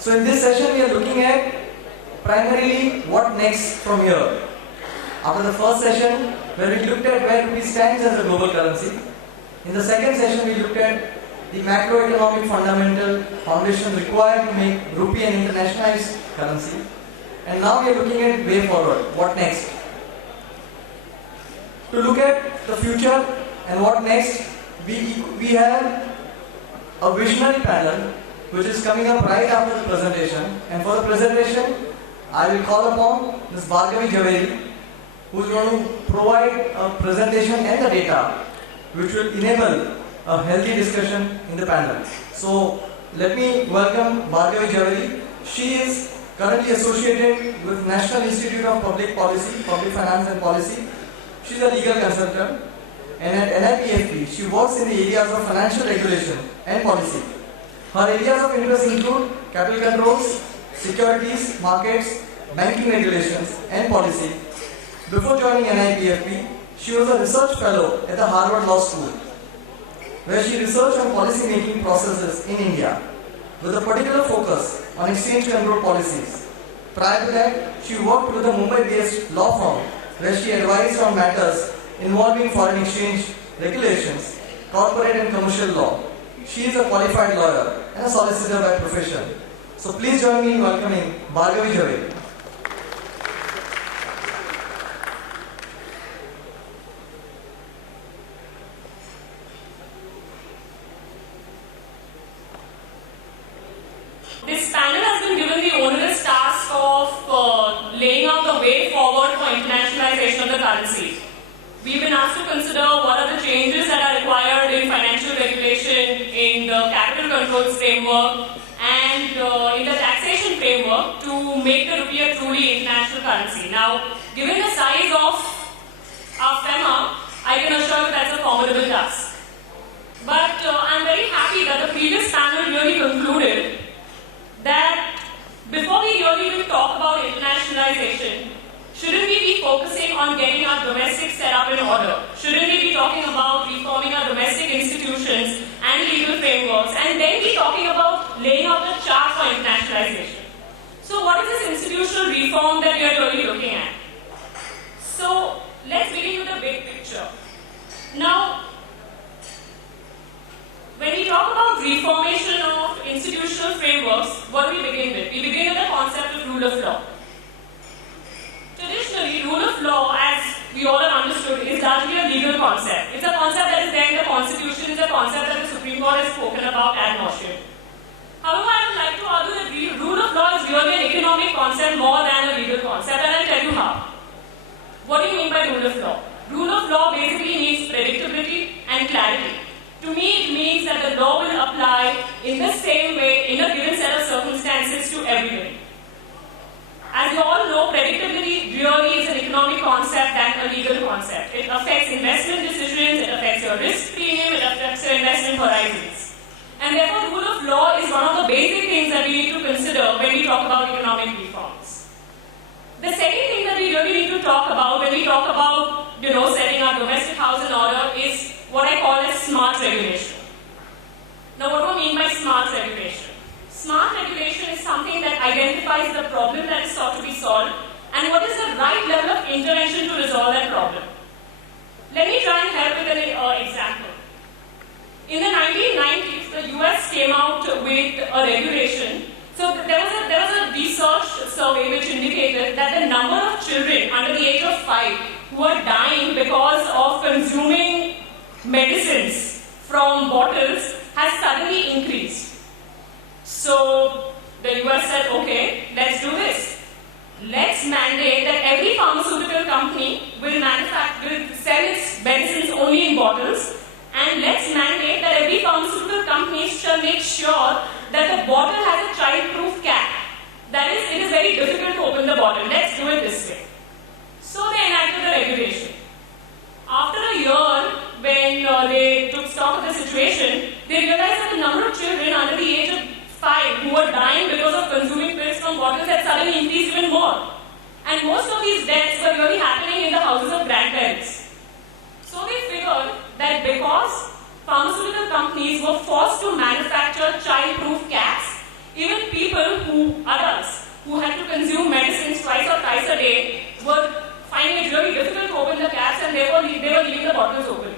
So in this session we are looking at primarily what next from here. After the first session where we looked at where rupee stands as a global currency, in the second session we looked at the macroeconomic fundamental foundation required to make rupee an internationalized currency. And now we are looking at way forward, what next. To look at the future and what next, we have a visionary panel which is coming up right after the presentation. And for the presentation, I will call upon Ms. Bhargavi Jhaveri, who is going to provide a presentation and the data which will enable a healthy discussion in the panel. So let me welcome Bhargavi Jhaveri. She is currently associated with National Institute of Public Policy, Public Finance and Policy. She is a legal consultant, and at NIPFP she works in the areas of financial regulation and policy. Her areas of interest include capital controls, securities, markets, banking regulations and policy. Before joining NIPFP, she was a research fellow at the Harvard Law School, where she researched on policy making processes in India, with a particular focus on exchange control policies. Prior to that, she worked with a Mumbai-based law firm, where she advised on matters involving foreign exchange regulations, corporate and commercial law. She is a qualified lawyer and a solicitor by profession. So please join me in welcoming Bhargavi Jhaveri. This panel has been given the onerous task of laying out the way forward for internationalization of the currency. We've been asked to consider what are the changes that are required in financial regulation, in the capital controls framework, and in the taxation framework to make the rupee a truly international currency. Now, given the size of our FEMA, I can assure you that's a formidable task. But I'm very happy that the previous panel really concluded that before we really even talk about internationalization, shouldn't we be focusing on getting our domestic setup in order? Shouldn't we be talking about reforming our domestic institutions and legal frameworks, and then be talking about laying out the chart for internationalization? So what is this institutional reform that we are really looking at? So let's begin with the big picture. Now, when we talk about reformation of institutional frameworks, what do we begin with? We begin with the concept of rule of law. Traditionally, rule of law, as we all have understood, is largely a legal concept. It's a concept that is there in the Constitution, it's a concept that the Supreme Court has spoken about ad nauseam. However, I would like to argue that rule of law is really an economic concept more than a legal concept, and I'll tell you how. What do you mean by rule of law? Rule of law basically means predictability and clarity. To me, it means that the law will apply in the same way in a given set of circumstances to everybody. As you all know, predictability really is an economic concept than a legal concept. It affects investment decisions, it affects your risk premium, it affects your investment horizons. And therefore, rule of law is one of the basic things that we need to consider when we talk about economic reforms. The second thing that we really need to talk about when we talk about, setting our domestic house in order is what I call as smart regulation. Now, what do I mean by smart regulation? Smart regulation is something that identifies the problem that is sought to be solved and what is the right level of intervention to resolve that problem. Let me try and help with an example. In the 1990s, the US came out with a regulation. So there was a research survey which indicated that the number of children under the age of 5 who are dying because of consuming medicines from bottles has suddenly increased. So the US said, okay, let's do this. Let's mandate that every pharmaceutical company will sell its medicines only in bottles, and let's mandate that every pharmaceutical company shall make sure that the bottle has a child-proof cap. That is, it is very difficult to open the bottle. Let's do it this way. So they enacted the regulation. After a year, when they took stock of the situation, they realized that the number of children under the age of 5 who were dying because of consuming pills from bottles had suddenly increased even more. And most of these deaths were really happening in the houses of grandparents. So they figured that because pharmaceutical companies were forced to manufacture child-proof caps, even people adults who had to consume medicines twice or thrice a day were finding it really difficult to open the caps, and therefore they were leaving the bottles open.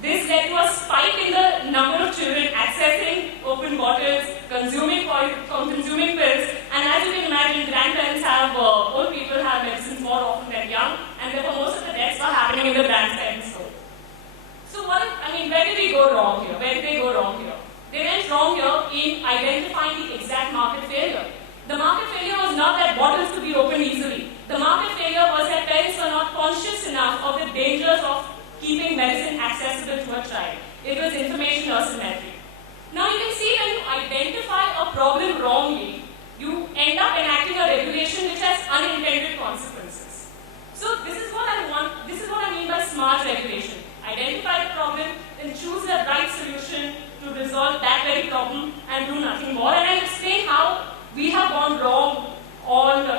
This led to a spike in the number of children accessing open bottles, consuming pills, and as you can imagine, grandparents have, old people have medicines more often than young, and therefore most of the deaths are happening in the grandparents' home. So where did we go wrong here? Where did they go wrong here? They went wrong here in identifying the exact market failure. The market failure was not that bottles could be opened easily. The market failure was that parents were not conscious enough of the dangers of keeping medicine accessible to a child. It was information asymmetry. Now you can see when you identify a problem wrongly, you end up enacting a regulation which has unintended consequences. So this is what I mean by smart regulation. Identify the problem, then choose the right solution to resolve that very problem and do nothing more. And I'll explain how we have gone wrong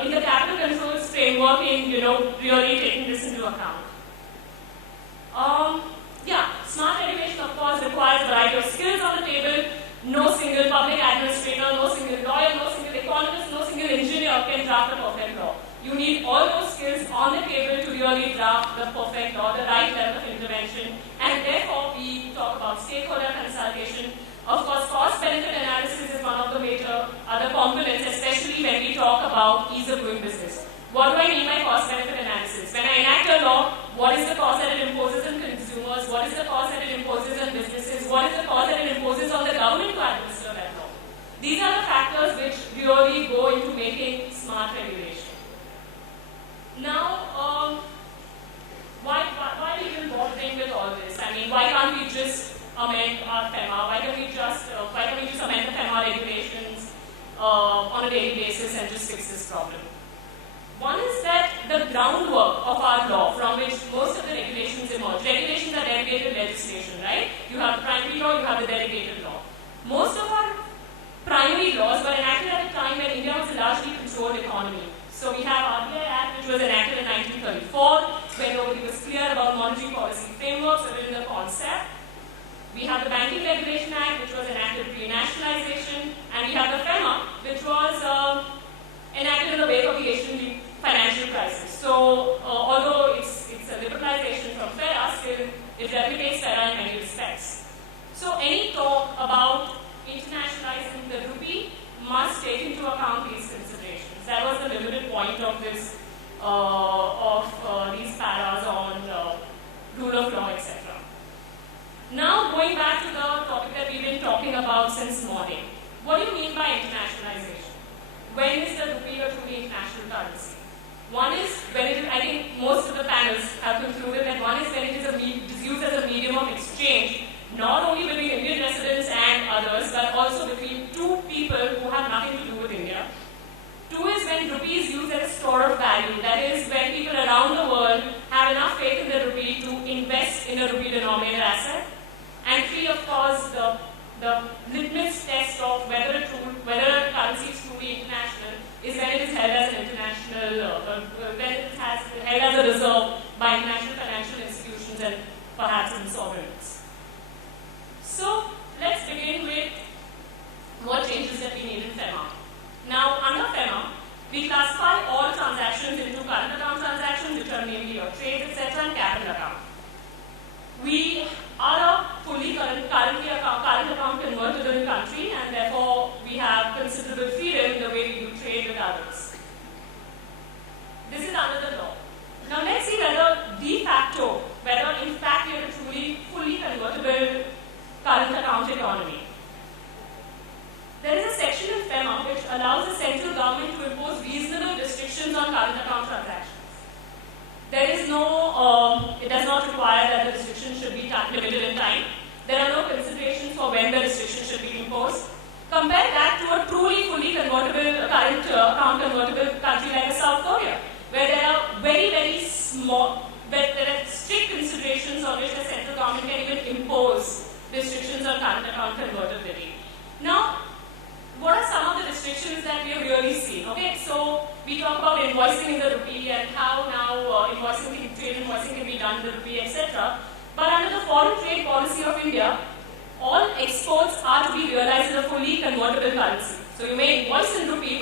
in the capital controls framework in really taking this into account. Smart regulation of course requires a variety of skills on the table. No single public administrator, no single lawyer, no single economist, no single engineer can draft a perfect law. You need all those skills on the table to really draft the perfect law, the right level of intervention, and therefore we talk about stakeholder consultation. Of course, cost-benefit analysis is one of the major other components, especially when we talk about ease of doing business. What do I mean by cost-benefit analysis? When I enact a law, what is the cost that it imposes on consumers? What is the cost that it imposes on businesses? What is the cost that it imposes on the government to administer that law? These are the factors which really go into making smart regulation. Now, why are we even bothering with all this? I mean, why can't we just amend our FEMA? Why can't we just amend the FEMA regulations on a daily basis and just fix this problem? One is that the groundwork of our law from which most of the regulations emerge. Regulations are delegated legislation, right? You have the primary law, you have the delegated law. Most of our primary laws were enacted at a time when India was a largely controlled economy. So we have RBI Act, which was enacted in 1934, where nobody was clear about monetary policy frameworks or even the concept. We have the Banking Regulation Act, which was enacted pre-nationalization, and we have the FEMA, which was enacted in the wake of the Asian financial crisis. So, although it's a liberalization from FERA, still it replicates FERA in many respects. So, any talk about internationalizing the rupee must take into account these considerations. That was the limited point of this, these paras on rule of law, etc. Now, going back to the topic that we've been talking about since morning. What do you mean by internationalization? When is the rupee a truly international currency? One is when I think most of the panels have concluded that one is when it is used as a medium of exchange, not only between Indian residents and others, but also between two people who have nothing to do with India. Two is when rupee is used as a store of value. That is when people around the world have enough faith in the rupee to invest in a rupee-denominated asset. And three, of course, the litmus test of whether a currency is truly international is when it is held as an international, when it is held as a reserve by international financial institutions and perhaps in sovereigns. So let's begin with what changes that we need in FEMA. Now, under FEMA, we classify all transactions into current account transactions, which are mainly your trades, etc., and capital account. We are a fully current account convertible country, and therefore we have considerable freedom in the way we do trade with others. This is under the law. Now let's see whether de facto, whether in fact we are a truly fully convertible current account economy. There is a section in FEMA which allows the central government to impose reasonable restrictions on current account transactions. There is no, it does not require that the restrictions should be limited in time. There are no considerations for when the restrictions should be imposed. Compare that to a truly fully convertible, current account convertible country like South Korea, where there are very, very small, where there are strict considerations on which the central government can even impose restrictions on current account convertibility. Now, what are some of the restrictions that we have really seen? Okay, so we talk about invoicing in the rupee and how now trade invoicing can be done in the rupee, etc. But under the foreign trade policy of India, all exports are to be realized in a fully convertible currency. So you may invoice in rupee,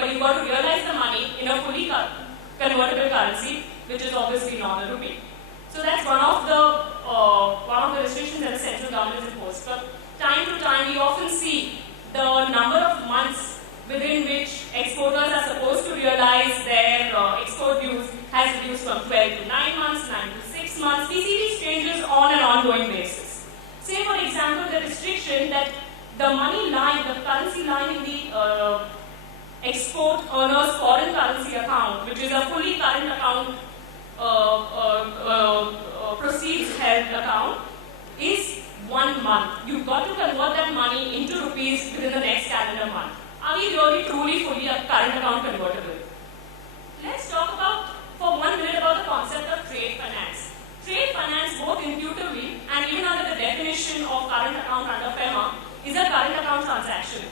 convertible currency, which is obviously not the rupee. So that's one of the restrictions that the central government has imposed. But time to time, we often see the number of months within which exporters are supposed to realize their export dues has reduced from 12 to 9 months, 9 to 6 months. We see these changes on an ongoing basis. Say, for example, the restriction that the money line, the currency line in the export earner's foreign currency account, which is a fully current account, proceeds held account, is 1 month. You've got to convert that money into rupees within the next calendar month. Are we really truly fully a current account convertible? Let's talk about, for 1 minute, about the concept of trade finance. Trade finance, both intuitively and even under the definition of current account under FEMA, is a current account transaction.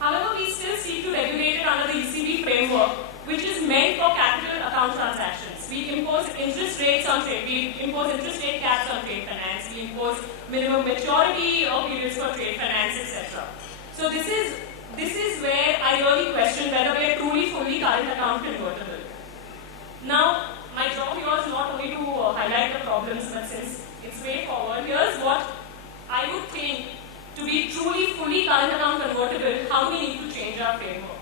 However, we still seek to regulate it under the ECB framework, which is meant for capital account transactions. We impose interest rates on trade, we impose interest rate caps on trade finance, we impose minimum maturity or periods for trade finance, etc. So this is where I really question whether we are truly fully current account convertible. Now, my job here is not only to highlight the problems, but since it's way forward, here's what I would think to be truly fully current account convertible, how we need to change our framework.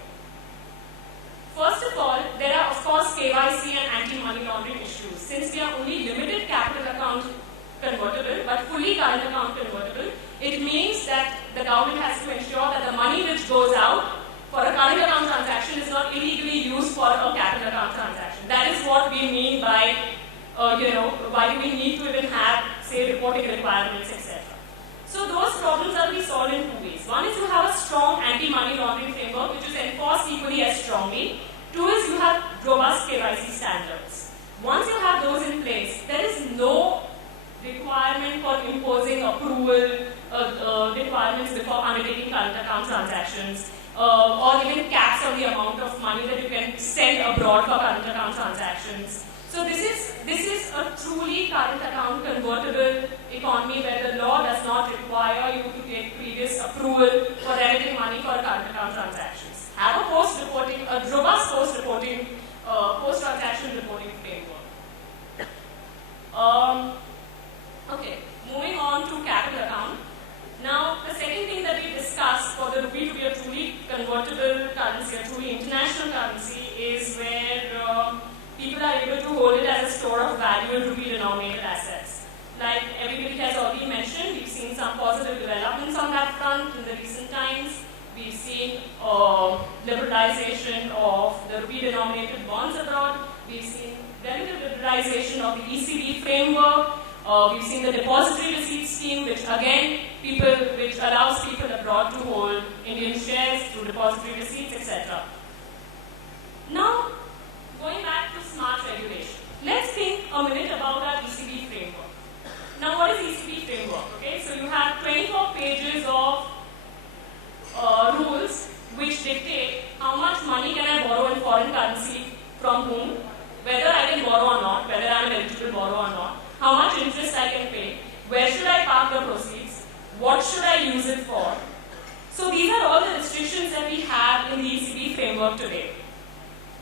First of all, there are of course KYC and anti-money laundering issues. Since we are only limited capital account convertible, but fully current account convertible, it means that the government has to ensure that the money which goes out for a current account transaction is not illegally used for a capital account transaction. That is what we mean by, why do we need to even have, say, reporting requirements, etc. So those problems are to be solved in 2 ways. One is you have a strong anti-money laundering framework which is enforced equally as strongly. 2 is you have robust KYC standards. Once you have those in place, there is no requirement for imposing approval requirements before undertaking current account transactions, or even caps on the amount of money that you can send abroad for current account transactions. So this is a truly current account convertible economy where the law does not require you to take previous approval for remitting money for current account transactions. Have a robust post-reporting, post-transaction reporting framework. Okay, moving on to capital account. Now, the second thing that we discussed for the rupee to be a truly convertible currency, a truly international currency, is where people are able to hold it as a store of value in rupee-denominated assets. Like everybody has already mentioned, we've seen some positive developments on that front in the recent times. We've seen liberalization of the rupee-denominated bonds abroad. We've seen relative liberalization of the ECB framework. We've seen the depository receipt scheme, which allows people abroad to hold Indian shares through depository receipts, etc. Now, going back to smart regulation, let's think a minute about our ECB framework. Now, what is ECB framework? Okay, so you have 24 pages of rules which dictate how much money can I borrow in foreign currency from whom, whether I can borrow or not, whether I am eligible to borrow or not, how much interest I can pay, where should I park the proceeds, what should I use it for. So these are all the restrictions that we have in the ECB framework today.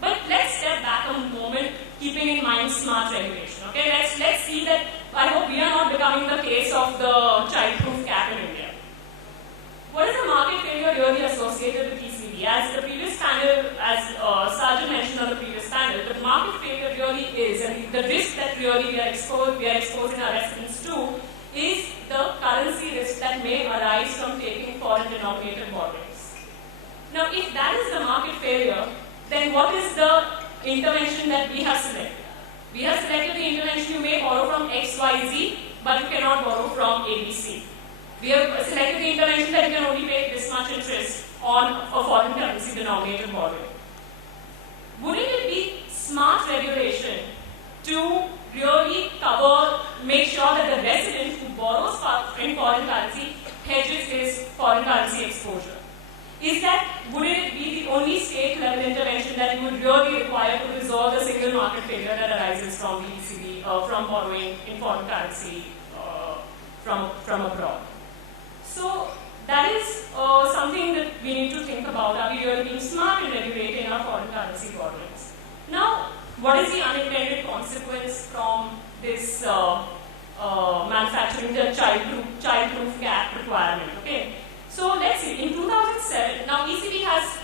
But let's step back a moment, keeping in mind smart regulation. Okay, let's see that. I hope we are not becoming the case of the child-proof cap in India. What is the market failure really associated with ECB? As the previous panel, as Sarjan mentioned on the previous panel, the market failure really is, and the risk that really we are exposing our residents to, is the currency risk that may arise from taking foreign denominated borrowings. Now, if that is the market failure, then what is the intervention that we have selected? We have selected the intervention you may borrow from XYZ, but you cannot borrow from ABC. We have selected the intervention that you can only pay this much interest on a foreign currency denominated borrowing. Wouldn't it be smart regulation to really make sure that the resident who borrows in foreign currency hedges his foreign currency exposure? Wouldn't it be the only state level intervention that you would really require to resolve the single market failure that arises from the ECB, from borrowing in foreign currency from abroad? So that is something that we need to think about. Are we really being smart in regulating our foreign currency borrowings? Now, what is the unintended consequence from this manufacturing the child-proof gap requirement? Okay. So let's see. In 2007, now ECB has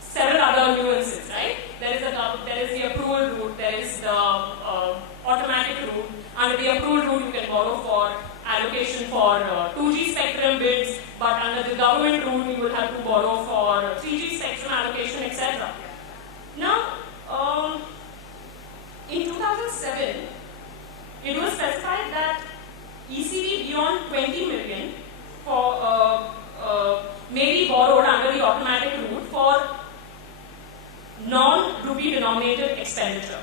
several other nuances, right? There is the approval route, there is the automatic route. Under the approval route, you can borrow for allocation for 2G spectrum bids, but under the government route, you will have to borrow for 3G spectrum allocation, etc. Now, in 2007, it was specified that ECB beyond 20 million may be borrowed under the automatic route for non-rupee denominated expenditure.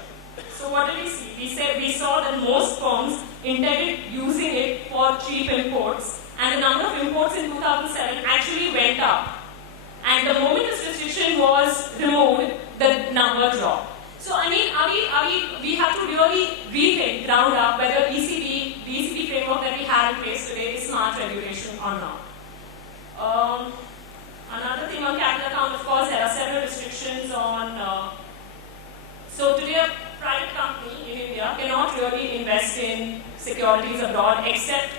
So what did we see? We saw that most firms intended using it for cheap imports, and the number of imports in 2007 actually went up. And the moment this restriction was removed, the number dropped. So I mean, we have to really rethink ground up whether the ECB framework that we have in place today is smart regulation or not. Another thing on capital account, of course, there are several restrictions on. So today, a private company in India cannot really invest in securities abroad except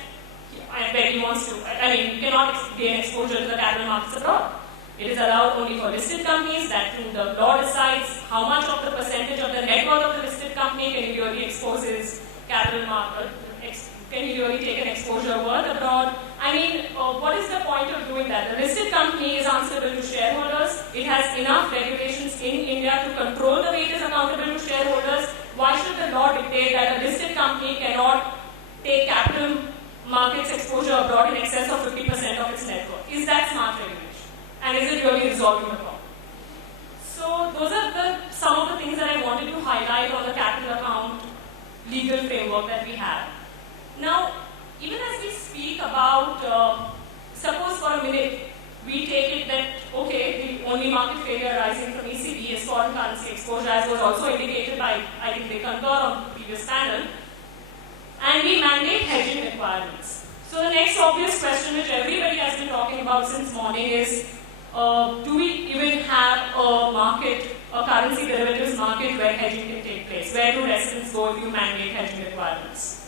where he wants to. I mean, you cannot gain exposure to the capital markets abroad. It is allowed only for listed companies that through the law decides how much of the percentage of the net worth of the listed company can he really expose his capital market, can he really take an exposure worth abroad. I mean, what is the point of doing that? The listed company is answerable to shareholders. It has enough regulations in India to control the way it is accountable to shareholders. Why should the law dictate that a listed company cannot take capital markets exposure abroad in excess of 50% of its net worth? Is that smart regulation? And is it really resolving the problem? So those are some of the things that I wanted to highlight on the capital account legal framework that we have. Now, even as we speak about, suppose for a minute, we take it that, okay, the only market failure arising from ECB is foreign currency exposure, as was also indicated by, I think they concur on the previous panel, and we mandate hedging requirements. So the next obvious question which everybody has been talking about since morning is, do we even have a currency derivatives market where hedging can take place? Where do residents go if you mandate hedging requirements?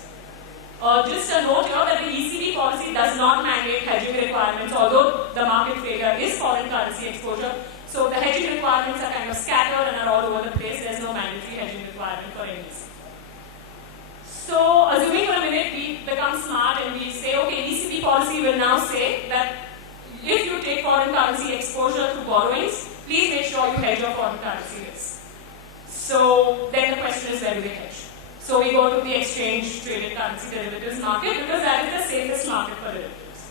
Just a note here that the ECB policy does not mandate hedging requirements, although the market failure is foreign currency exposure. So the hedging requirements are kind of scattered and are all over the place. There's no mandatory hedging requirement for any ECB. So assuming for a minute we become smart and we say, okay, ECB policy will now say that if you take foreign currency exposure through borrowings, please make sure you hedge your foreign currency risk. So then the question is, where do we hedge? So we go to the exchange traded currency derivatives market because that is the safest market for derivatives.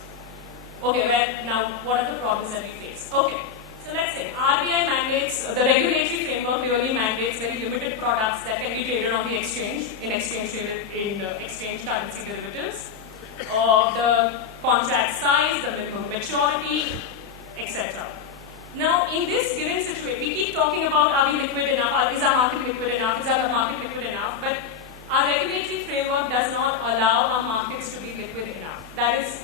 Okay, now what are the problems that we face? Okay, so let's say RBI mandates, the regulatory framework really mandates very limited products that can be traded on the exchange, in exchange currency derivatives, the contract size, the minimum maturity, etc. Now, in this given situation, we keep talking about are we liquid enough, is our market liquid enough, is our market liquid enough, but our regulatory framework does not allow our markets to be liquid enough. That is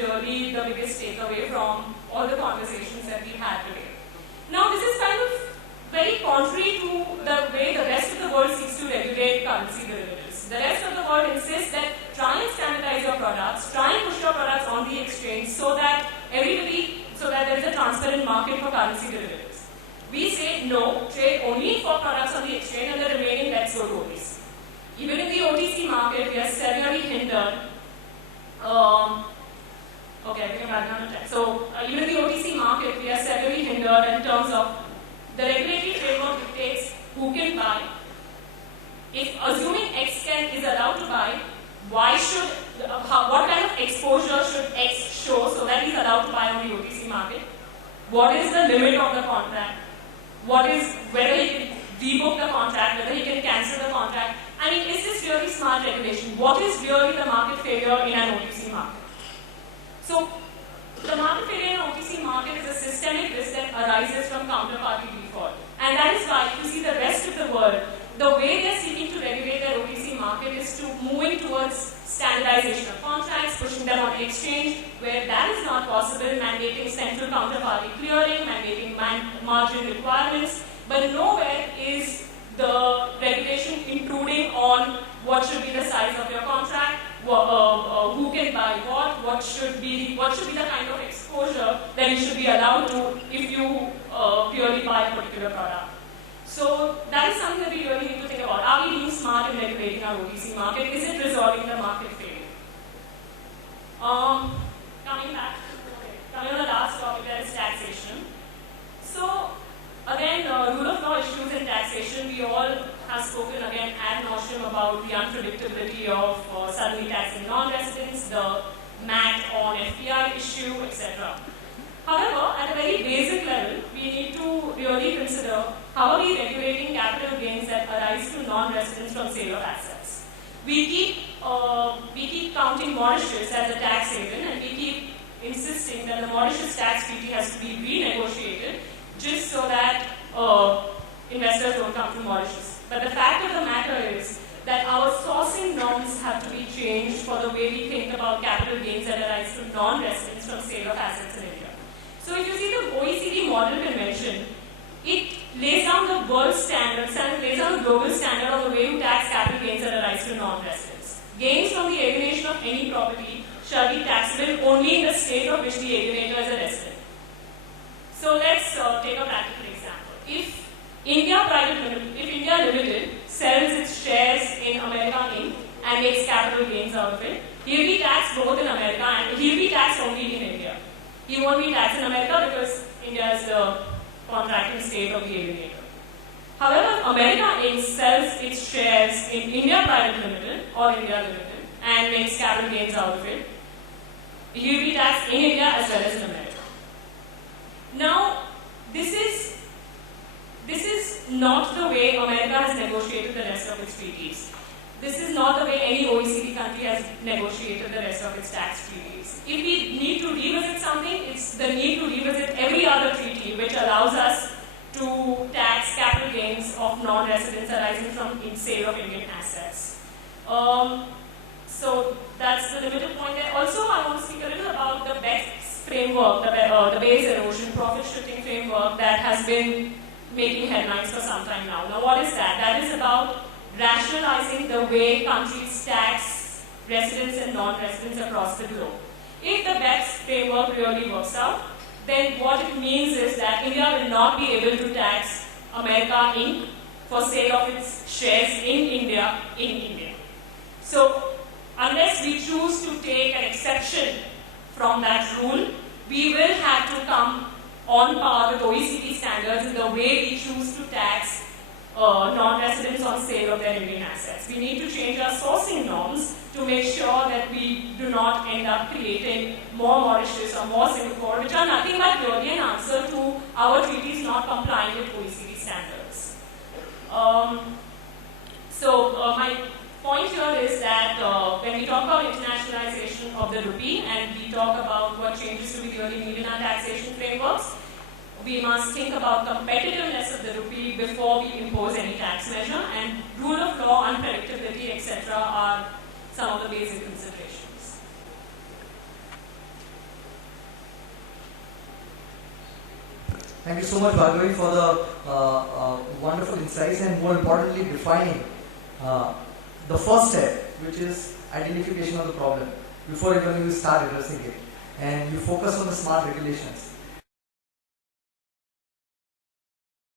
really the biggest takeaway from all the conversations that we had today. Now, this is kind of very contrary to the way the rest of the world seeks to regulate currency derivatives. The rest of the world insists that try and standardize your products, try and push your products on the exchange so that there is a transparent market for currency derivatives. We say no, trade only for products on the exchange and the remaining let's go to OTC. Even in the OTC market, we are severely hindered. Even in the OTC market, we are severely hindered in terms of the regulatory framework dictates who can buy. If assuming X is allowed to buy, what kind of exposure should X show so that he's allowed to buy on the OTC market? What is the limit of the contract? Whether he can rebook the contract, whether he can cancel the contract. I mean, is this really smart regulation? What is really the market failure in an OTC market? So, the market failure in an OTC market is a systemic risk that arises from counterparty default. And that is why, if you see the rest of the world, the way they are seeking to regulate their OTC market is to moving towards standardization of contracts, pushing them on the exchange, where that is not possible, mandating central counterparty clearing, mandating margin requirements, but nowhere is the regulation including on what should be the size of your contract, who can buy what should be the kind of exposure that you should be allowed to if you purely buy a particular product. So that is something that we really need to think about. Are we being smart in regulating our OTC market? Is it resolving the market failure? Coming on the last topic, that is taxation. So again, rule of law issues in taxation, we all have spoken again ad nauseum about the unpredictability of suddenly taxing non-residents, the MAT on FPI issue, etc. However, at a very basic level, we need to really consider how are we regulating capital gains that arise to non-residents from sale of assets. We keep counting Mauritius as a tax haven, and we keep insisting that the Mauritius tax treaty has to be renegotiated just so that investors don't come to Mauritius. But the fact of the matter is that our sourcing norms have to be changed for the way we think about capital gains that arise to non-residents from sale of assets in India. So if you see the OECD Model Convention, it lays down the world standards and lays down the global standard of the way to tax capital gains that arise to non-residents. Gains from the alienation of any property shall be taxable only in the state of which the alienator is a resident. So let's take a practical example. If India Limited sells its shares in America Inc. and makes capital gains out of it, he will be taxed both in America and he will be taxed only in India. He won't be taxed in America because India is the contracting state of the alienator. However, America Inc. sells its shares in India Private Limited or India Limited and makes capital gains out of it, he will be taxed in India as well as in America. Now, this is not the way America has negotiated the rest of its treaties. This is not the way any OECD country has negotiated the rest of its tax treaties. If we need to revisit something, it's the need to revisit every other treaty which allows us to tax capital gains of non-residents arising from sale of Indian assets. So that's the limited point there. Also, I want to speak a little about the BEPS framework, the base erosion profit shifting framework that has been making headlines for some time now. Now, what is that? That is about rationalizing the way countries tax residents and non-residents across the globe. If the BEPS framework really works out, then what it means is that India will not be able to tax America Inc. for sale of its shares in India. So, unless we choose to take an exception from that rule, we will have to come on par with OECD standards in the way we choose to tax non-residents on sale of their Indian assets. We need to change our sourcing norms to make sure that we do not end up creating more Mauritius or more Singapore, which are nothing but really an answer to our treaties not complying with OECD standards. My point here is that when we talk about internationalization of the rupee and we talk about what changes do we really need in our taxation frameworks, we must think about competitiveness of the rupee before we impose any tax measure, and rule of law, unpredictability, etc. are some of the basic considerations. Thank you so much, Bhargavi, for the wonderful insights and more importantly defining the first step, which is identification of the problem before even you start addressing it. And you focus on the smart regulations.